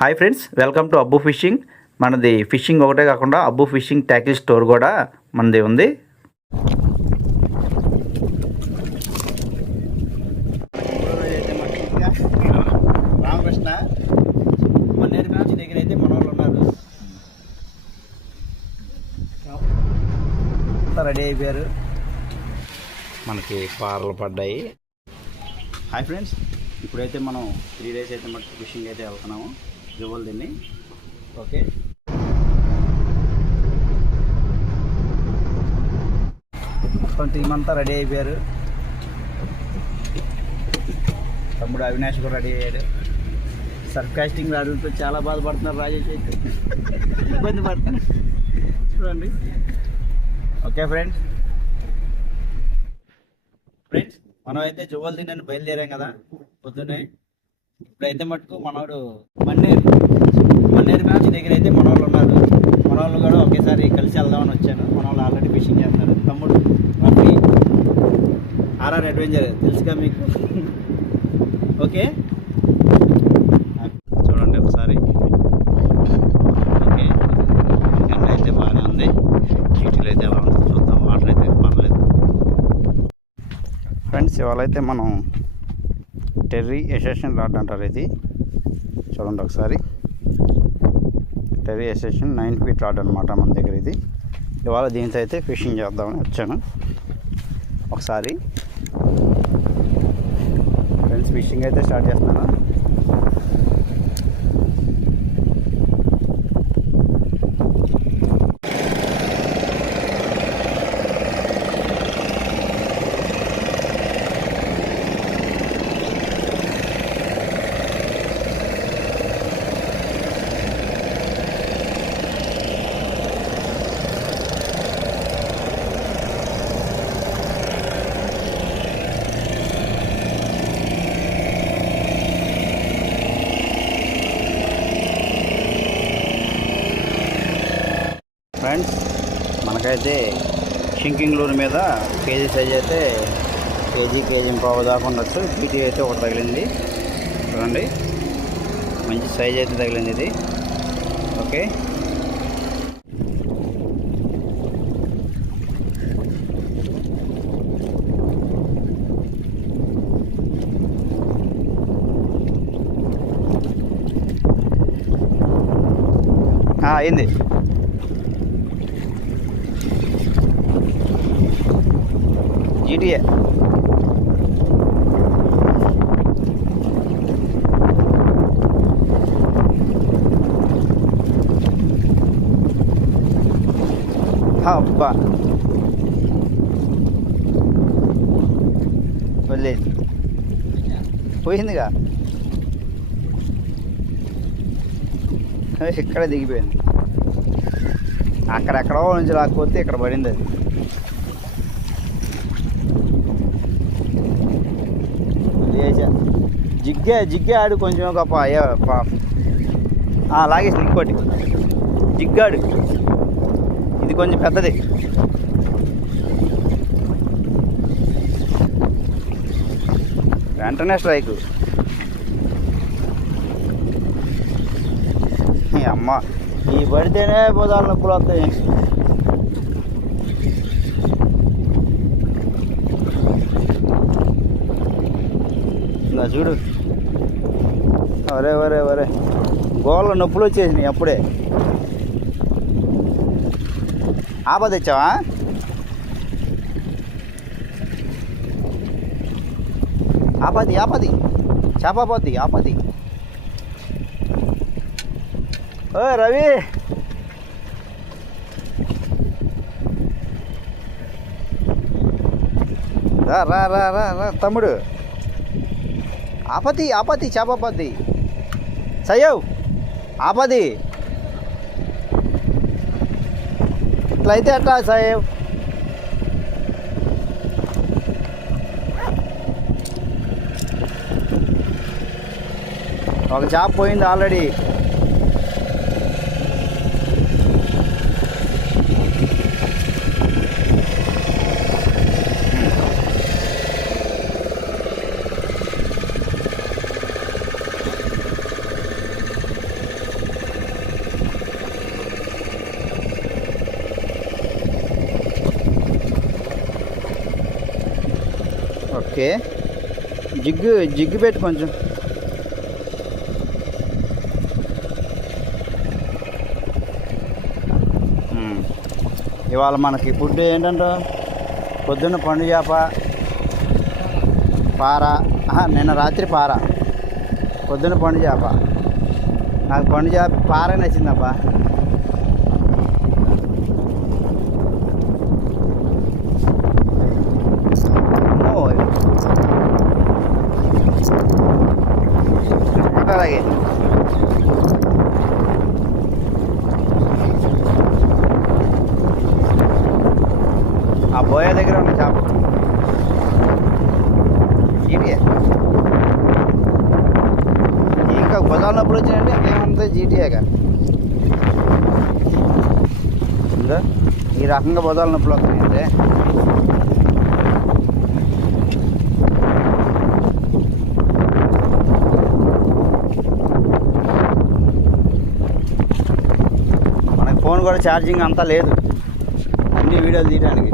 Hi friends, welcome to Abbu fishing. మనది fishing ఒకటే కాకుండా అబ్బు ఫిషింగ్ ట్యాకిల్ స్టోర్ కూడా మనది ఉంది. రామకృష్ణ మన్నేరు బ్రాంచ్ దగ్గర అయితే మన వాళ్ళు ఉన్నారు, రెడీ అయిపోయారు. మనకి పారలు పడ్డాయి. హాయ్ ఫ్రెండ్స్, ఇప్పుడైతే మనం 3 days అయితే మటుకు ఫిషింగ్ అయితే వెళ్తున్నాము జువల్ దీన్ని. ఓకే, మొత్తం టీం అంతా రెడీ అయిపోయారు. తమ్ముడు అవినాష్ కూడా రెడీ అయ్యాడు. సర్కాస్టింగ్ రాడుతో చాలా బాధపడుతున్నారు రాజేష్ అయితే, ఇబ్బంది పడుతున్నారు చూడండి. ఓకే ఫ్రెండ్స్, మనం అయితే జువల్ దిన్నని బయలుదేరాం కదా పొద్దున్నే. ఇప్పుడైతే మటుకు మనవాడు మన్నేరు బ్రాంచ్ దగ్గర అయితే మన వాళ్ళు ఉన్నారు. మన వాళ్ళు కూడా ఒకేసారి కలిసి వెళ్దామని వచ్చాను. మన వాళ్ళు ఆల్రెడీ ఫిషింగ్ చేస్తున్నారు. తమ్ముడు రఫీ ఆర్ఆర్ అడ్వెంచర్ తెలుసుగా మీకు. ఓకే చూడండి ఒకసారి. ఓకే, గంట అయితే బాగానే ఉంది. చీటీలు అయితే ఎలా ఉంటుంది చూద్దాం. వాటర్ అయితే పర్లేదు ఫ్రెండ్స్. ఇవాళ అయితే మనం టెర్రీ ఎసెషన్ రాడ్ అంటారు ఇది. చూడండి ఒకసారి, టెర్రీ ఎసెషన్ 9 feet రాడ్ అనమాట మన దగ్గర ఇది. ఇవాళ దీంతో అయితే ఫిషింగ్ చేద్దామని వచ్చాను. ఒకసారి ఫ్రెండ్స్ ఫిషింగ్ అయితే స్టార్ట్ చేస్తున్నాను. ఫ్రెండ్స్, మనకైతే షింకింగ్ లూర్ మీద కేజీ సైజ్ అయితే కేజీ పావు దాకా ఉండొచ్చు. పీటీ అయితే ఒకటి తగిలింది చూడండి, మంచి సైజ్ అయితే తగిలింది ఇది. ఓకే, అయింది. జీటీఏ అబ్బా వదిలేదు, పోయిందిగా. ఇక్కడ దిగిపోయింది. అక్కడెక్కడో నుంచి రాకపోతే ఇక్కడ పడింది అది. జిగ్గే ఆడు కొంచెం గొప్ప లాగేసి ఇంకోటి జిగ్గాడు. ఇది కొంచెం పెద్దది. వెంటనే స్ట్రైక్. అమ్మ, ఈ పడితేనే పోదాలు నొప్పులు వస్తాయి. ఇలా చూడు, వరే గోళ్ళ నొప్పులు వచ్చేసినాయి అప్పుడే. ఆపద తెచ్చావా? ఆపది చేపపోద్ది ఆపది. ఓ రవి, రా తమ్ముడు. ఆపతి చేపపోద్ది. సయ్యవ్ ఆపది. ఇట్లయితే ఎట్లా సయ్యవ్? ఒక చేప పోయింది ఆల్రెడీ. ఓకే, జిగ్గు జిగ్గు పెట్టి కొంచెం. ఇవాళ మనకి ఫుడ్ ఏంటంటే పొద్దున్న పండు చేప, పార. నిన్న రాత్రి పార, పొద్దున్న పండు చేప. నాకు పండు చేప పార నచ్చిందబ్బా. అలాగే ఆ బోయ దగ్గర ఉన్న చేప జీటీఏ. ఇంకా భుజాల నొప్పులు వచ్చినాయంటే ఇంకేముంది, జీటీఏగా. ఇంకా ఈ రకంగా భుజాల నొప్పులు వస్తున్నాయంటే మనకి ఫోన్ కూడా ఛార్జింగ్ అంతా లేదు అన్ని వీడియోలు తీయడానికి.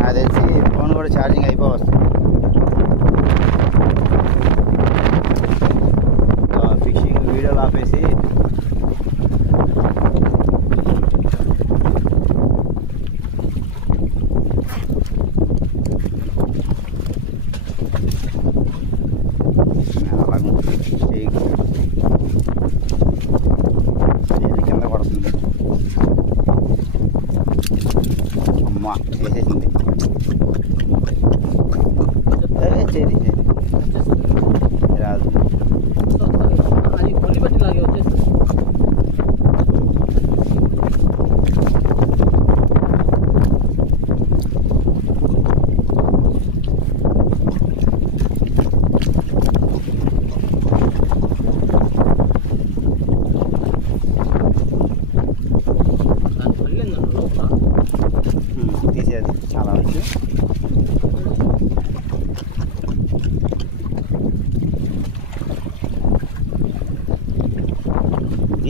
నాకు తెలిసి ఫోన్ కూడా ఛార్జింగ్ అయిపోవస్తుంది. ఫిషింగ్ వీడియోలు ఆపేసి కింద పడుతుంది. అమ్మ వేసేసింది. చేది రాదు. అది కొన్ని బట్టి లాగే వచ్చేస్తుంది. తీసేది చాలా మంచి.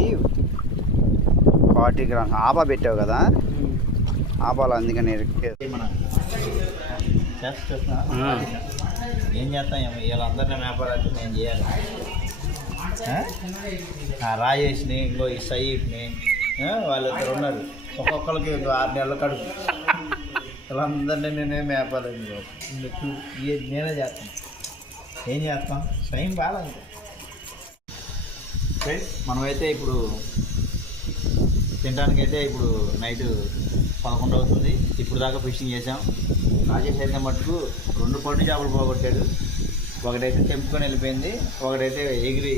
ఇది 40 గ్రామ్ ఆబా పెట్టావు కదా, ఆబాలు అందుకని ఏం చేస్తాం వీళ్ళందరినీ వ్యాపారాలు నేను చేయాలి. రాజేష్ని ఇంకో ఈ సయ్యని వాళ్ళిద్దరు ఉన్నారు, ఒక్కొక్కరికి 6 నెలల కడుపు. వీళ్ళందరినీ నేనేం వ్యాపారం నేనే చేస్తాను. ఏం చేస్తాం, టైం బాగాలంటే. మనమైతే ఇప్పుడు తినడానికైతే ఇప్పుడు నైట్ 11 అవుతుంది. ఇప్పుడు దాకా ఫిషింగ్ చేసాం. రాజేష్ అయితే మటుకు 2 పండు చేపలు పోగొట్టాడు. ఒకటైతే తెంపుకొని వెళ్ళిపోయింది, ఒకటైతే ఎగిరి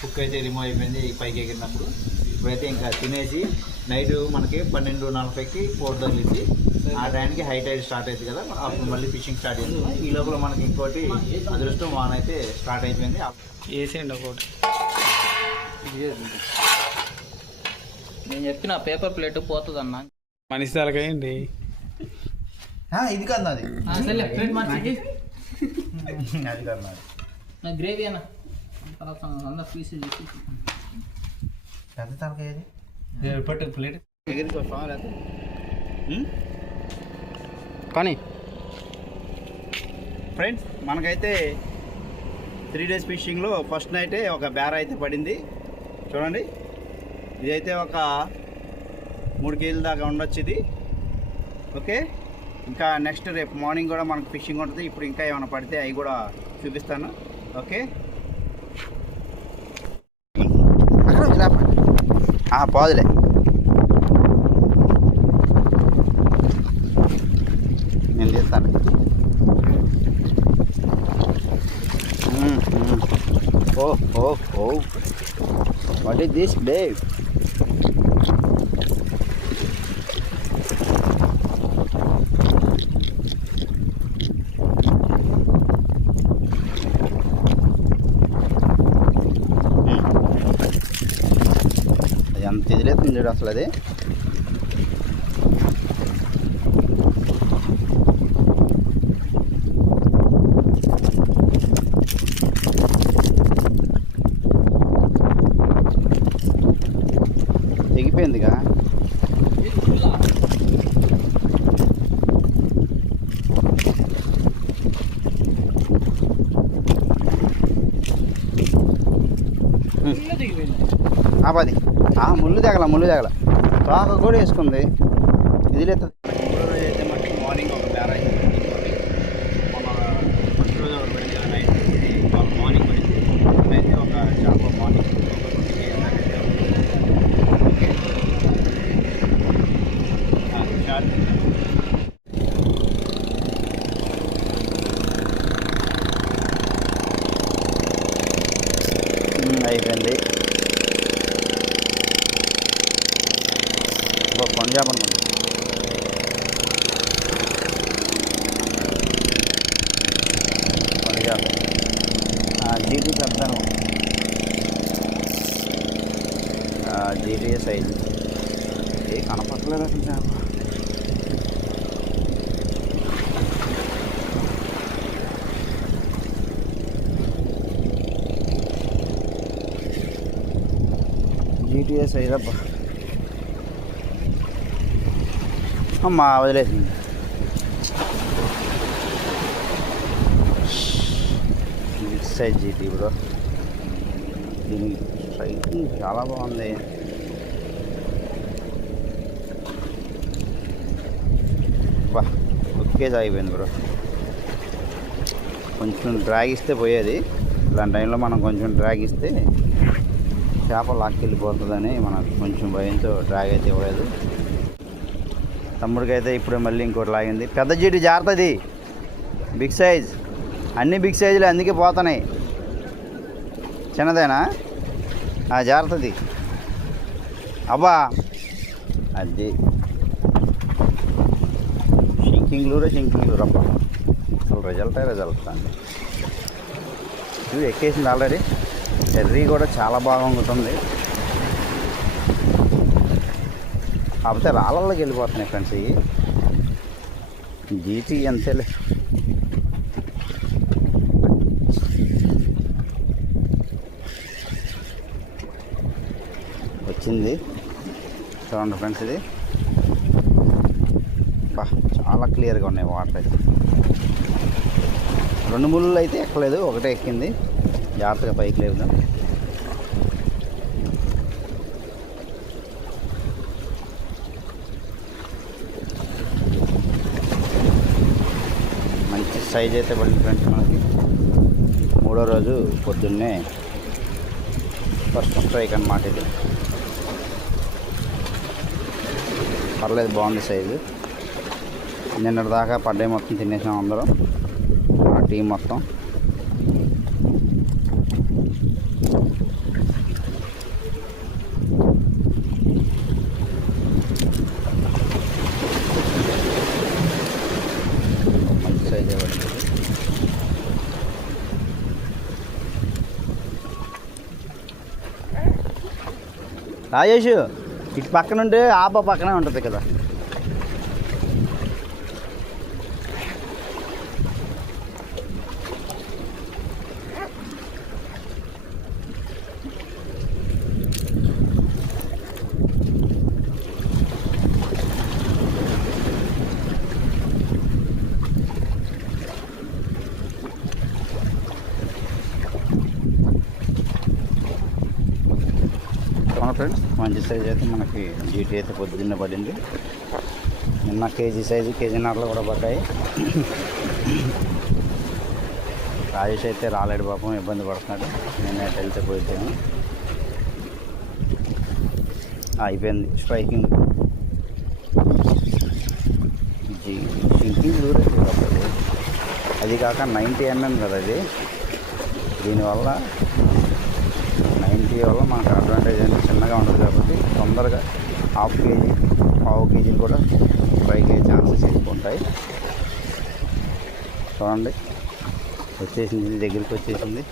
కుక్ అయితే రిమూవ్ అయిపోయింది పైకి ఎగిరినప్పుడు. ఇప్పుడైతే ఇంకా తినేసి నైట్ మనకి 12:40కి పోర్ట్ తగిలింది. ఆ టైంకి హై టైడ్ స్టార్ట్ అవుతుంది కదా, అప్పుడు మళ్ళీ ఫిషింగ్ స్టార్ట్ అయింది. ఈ లోపల మనకి ఇంకోటి అదృష్టం వాన్ అయితే స్టార్ట్ అయిపోయింది. వేసేయండి ఒకటి. నేను చెప్పిన పేపర్ ప్లేట్ పోతుంది అన్న, మనిషి తలకాయండి. ఇది కాదు నాది, ప్లేట్ మార్చి అది కాదు నాది. నా గ్రేవీ అన్న అందరు పీస్ పెద్ద తలకాయది పట్టు ప్లేట్ ఎగిరికి వస్తావా లేదా? కానీ ఫ్రెండ్స్ మనకైతే 3 days ఫిషింగ్లో ఫస్ట్ నైటే ఒక బేర అయితే పడింది. చూడండి, ఇదైతే ఒక 3 కేజీల దాకా ఉండొచ్చు ఇది. ఓకే, ఇంకా నెక్స్ట్ రేపు మార్నింగ్ కూడా మనకు ఫిషింగ్ ఉంటుంది. ఇప్పుడు ఇంకా ఏమైనా పడితే అవి కూడా చూపిస్తాను. ఓకే, పోదులే. నేను తీస్తాను. Oh, what is this, babe? ఎంత ఎదిలేస్తుంది చూడు అసలు అది. తెగిపోయిందిగా. పది ముళ్ళు తెగల తోక కూడా వేసుకుంది ఇది లేదు. అయితే మనకి మార్నింగ్ ఒక బేర మన ఫస్ట్ రోజు ఒకటి పడింది కదా నైట్, మార్నింగ్ పడింది. అయితే ఒక చేప మార్నింగ్ షార్ట్ అయిపోయింది. పంజాబ్ అనుకుంటా. పంజాబ్ జీటీ పెడతాను, జీటీ సైజు ఏ కనపట్లేదు అసలు చేప. జీటీఏ సైజ్ అబ్బా. అమ్మా వదిలేసింది. Big size GT bro. దీని స్ట్రైకింగ్ చాలా బాగుంది. బా ఒక్కేజ్ అయిపోయింది బ్రో. కొంచెం డ్రాగ్ ఇస్తే పోయేది. ఇలాంటి టైంలో మనం కొంచెం డ్రాగ్ ఇస్తే చేప లాక్కెళ్ళిపోతుందని మనకు కొంచెం భయంతో డ్రాగ్ అయితే ఇవ్వలేదు. తమ్ముడికి అయితే ఇప్పుడే మళ్ళీ ఇంకోటి లాగింది. పెద్ద జీడి జారుతుంది, బిగ్ సైజ్. అన్ని బిగ్ సైజులు అందుకే పోతున్నాయి. చిన్నదేనా జారుతుంది. అబ్బా అది షింకింగ్ అబ్బా. అసలు రిజల్ట్ అండి. ఇది ఎక్కేసింది ఆల్రెడీ. కర్రీ కూడా చాలా బాగా ఉంటుంది. కాకపోతే రాళ్ళకి వెళ్ళిపోతున్నాయి ఫ్రెండ్స్. ఇవి జీటీ అంతేలే. వచ్చింది చూడండి ఫ్రెండ్స్. ఇది బా చాలా క్లియర్గా ఉన్నాయి వాటర్ అయితే. 2 ముళ్ళు అయితే ఎక్కలేదు, ఒకటే ఎక్కింది. జాగ్రత్తగా పైకి లేదు. మంచి సైజ్ అయితే పడింది ఫ్రెండ్స్ మనకి. 3వ రోజు పొద్దున్నే ఫస్ట్ స్ట్రైక్ అన్నమాట ఇది. పర్లేదు, బాగుంది సైజు. నిన్నటి దాకా పడ్డాయి మొత్తం తినేసాం అందరం, ఆ టీం మొత్తం. మంచి సైజే పడుతుంది. రాజేష్ ఇటు పక్కన ఉంటే ఆప పక్కనే ఉంటుంది కదా. ఫ్రెండ్స్ మంచి సైజ్ అయితే మనకి జీటీ అయితే పొద్దున్నే పడింది. నిన్న కేజీ సైజు, కేజీన్నరలో కూడా పడ్డాయి. రాజేష్ అయితే రాలేడు పాపం, ఇబ్బంది పడుతున్నాడు. నేను వెళ్తే పోయిద్దాను. అయిపోయింది స్ట్రైకింగ్. షింకింగ్ దూరం చూడలేదు. అది కాక 90 mm కదా ఇది. దీనివల్ల 90 వల్ల మనకు అడ్వాంటేజ్ అనేది చిన్నగా ఉండదు కాబట్టి తొందరగా 1/2 kg, 1/2 kg కూడా ఫ్రై అయ్యే ఛాన్సెస్ ఎక్కువ ఉంటాయి. చూడండి వచ్చేసింది, దగ్గరికి వచ్చేసింది.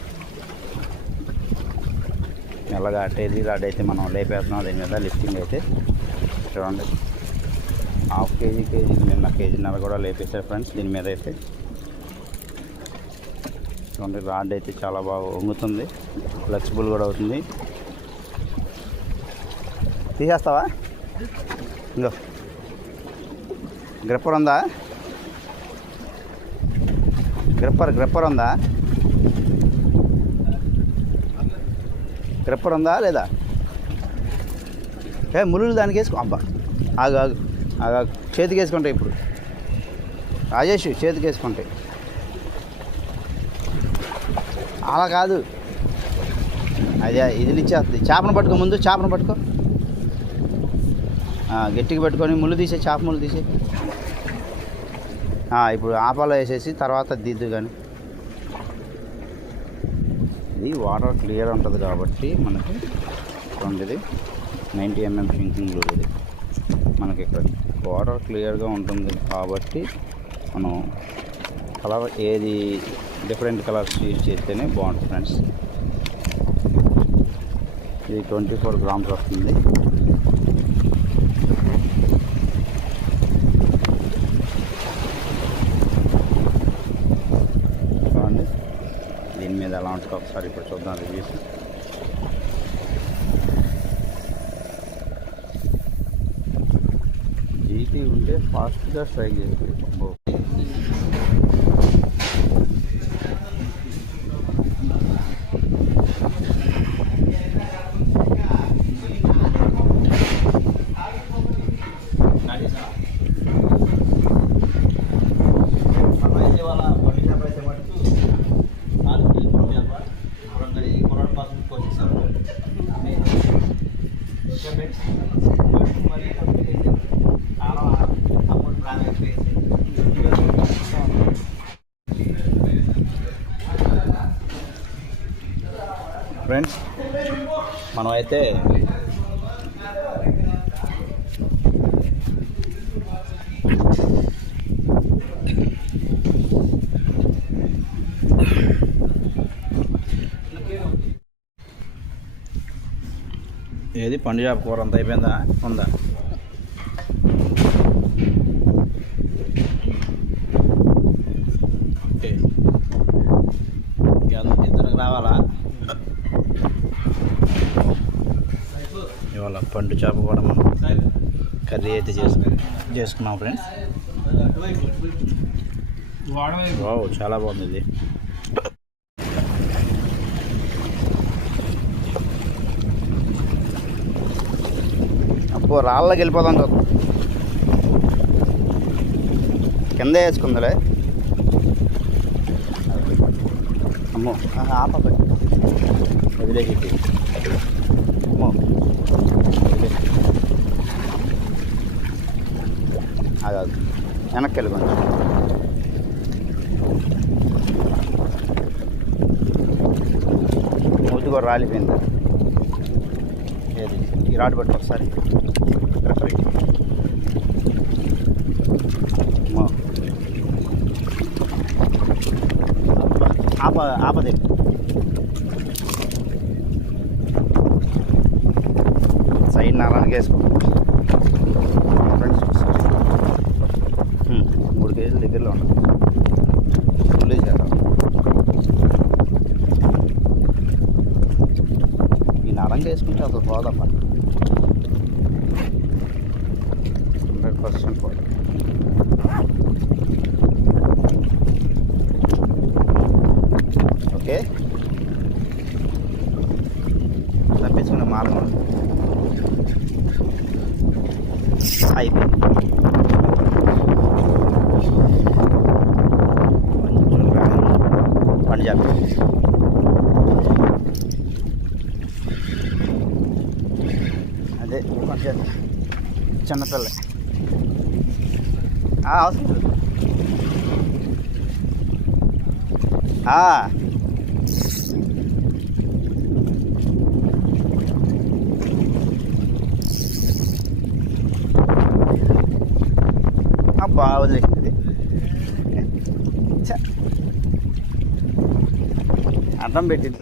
మెల్లగా అట్టేది అటైతే మనం లేపేస్తున్నాం దీని మీద లిఫ్టింగ్ అయితే. చూడండి 1/2 kg, నిన్న కేజీన్నర కూడా లేపేశారు ఫ్రెండ్స్ దీని మీద అయితే. చూడండి రాడ్ అయితే చాలా బాగా వంగుతుంది, ఫ్లెక్సిబుల్ కూడా అవుతుంది. తీసేస్తావా? ఇంకో గ్రిప్పర్ ఉందా? గ్రిప్పర్ ఉందా? క్రిప్పర్ ఉందా లేదా? ముళ్ళు దానికి వేసుకో. అబ్బా ఆగు ఆగు ఆగు, చేతికి వేసుకుంటాయి ఇప్పుడు. రాజేష్ చేతికి వేసుకుంటాయి. అలా కాదు, అదే ఇది ఇచ్చేస్తుంది. చేపను పట్టుకో, ముందు చేపను పట్టుకో, గట్టిగా పెట్టుకొని ముళ్ళు తీసే, చేప ముళ్ళు తీసే. ఇప్పుడు ఆపాలో వేసేసి తర్వాత దిద్దు. కానీ ఇది వాటర్ క్లియర్ ఉంటుంది కాబట్టి మనకి ఇది 90 mm షింకింగ్ లూర్. ఇది మనకి ఇక్కడ వాటర్ క్లియర్గా ఉంటుంది కాబట్టి మనం కలర్ ఏది డిఫరెంట్ కలర్స్ యూజ్ చేస్తేనే బాగుంటుంది ఫ్రెండ్స్. ఇది 24 grams వస్తుంది. చూడండి దీని మీద ఎలా ఉంటుందో ఒకసారి ఇప్పుడు చూద్దాం రివ్యూస్. జీటీ ఉంటే ఫాస్ట్గా స్ట్రైక్ చేస్తుంది. ఫ్రెండ్స్ మనమైతే ఏది పండుగ కూర అంత అయిపోయిందా? ఉందా? ఓకే, ఇద్దరికి రావాలా? ఇవాళ పండు చేప కూడా మనం కర్రీ అయితే చేసుకున్నాం ఫ్రెండ్స్. వావ్, చాలా బాగుంది ఇది. అబ్బో, రాళ్ళకి వెళ్ళిపోదాం చూద్దాం. కింద వేసుకుందలే. అమ్మో ఆప వదిలేసి అమ్మో కాదు, వెనక్కి వెళ్ళి కొంచెం. మూతి కూడా రాలిపోయింది. ఏది ఈ రాడ్ పట్టు ఒకసారి. ఆపదే. సైడ్ నారానికి వేసుకో ఫ్రెండ్స్. 3 kg దగ్గరలో ఉండదు. ఫుల్ చేద్దాం. ఈ నారంగా వేసుకుంటే అసలు పోదమ్మా. 100% పోదు. ఓకే, తప్పించుకునే మార్గం అయిపోయింది. పంజాబ్ అదే పంజాబ్ చిన్నపిల్ల అవసరం. అబ్బా వదిలేసింది. అర్థం పెట్టింది.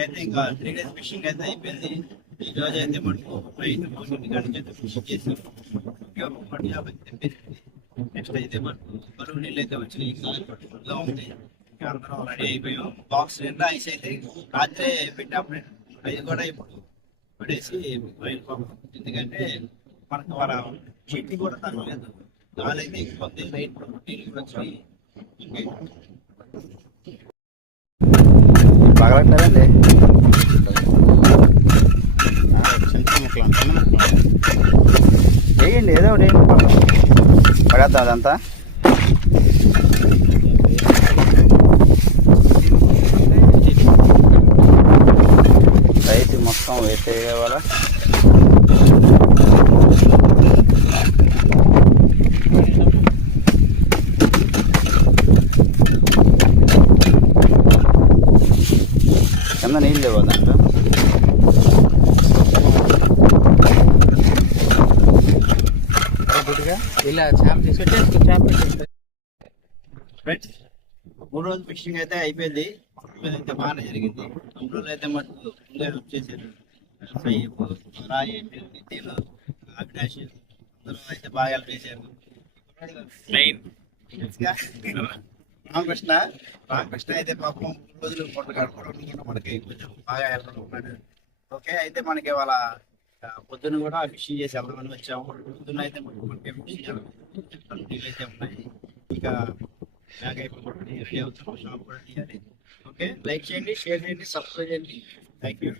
అయితే ఇంకా 3 days ఫిషింగ్ అయితే అయిపోయింది. ఈ రోజు అయితే మనకు ఫిషింగ్ చేసాం. నెక్స్ట్ అయితే మనకు బరువు నీళ్ళు అయితే వచ్చినాయి. ఇంకా ఉంటాయి. అందరం రెడీ అయిపోయాం. బాక్స్ నిండా ఐస్ అయితే రాత్రే పెట్టాము. అది కూడా ఇప్పుడు పడేసి ఎందుకంటే మనకు వాళ్ళ చెట్టు కూడా తగ్గలేదు. గాలి అయితే ఎక్కువ నైట్ నీళ్ళు కూడా వచ్చాయి. పగలట్లేదండి. చిన్న ముక్కలు వేయండి, ఏదో ఒకటి పడేద్దాం అదంతా. రైతు మొత్తం వేసేవాళ్ళ కింద నీళ్ళు లేవు దాంట్లో. ఇలా చేప తీసుకొచ్చి చేప ఫ్రెండ్స్, 3 రోజులు ఫిషింగ్ అయితే అయిపోయింది. అయితే బాగానే జరిగింది. 2 రోజులు అయితే మటుకు ముందే వచ్చేసారు. రాయి, నితిన్, అవినాష్ అందరూ అయితే బాగా హెల్ప్ చేశారు. రామకృష్ణ అయితే పాపం 3 రోజులు పొట్ట గడపడం మనకి కొంచెం బాగా హెల్ప్ అవుతున్నాడు. ఓకే, అయితే మనకి ఇవాళ పొద్దున్న కూడా ఫిషింగ్ చేసి వెళ్దామని వచ్చాము. పొద్దున్న అయితే మనకి ఫిషింగ్ అయితే ఉన్నాయి. ఇక బ్యాగ్ అయిపోతుంది, రెడీ అవుతున్నాం, షాప్ కూడా తీయాలి. ఓకే, లైక్ చేయండి, షేర్ చేయండి, సబ్స్క్రైబ్ చేయండి. Thank you.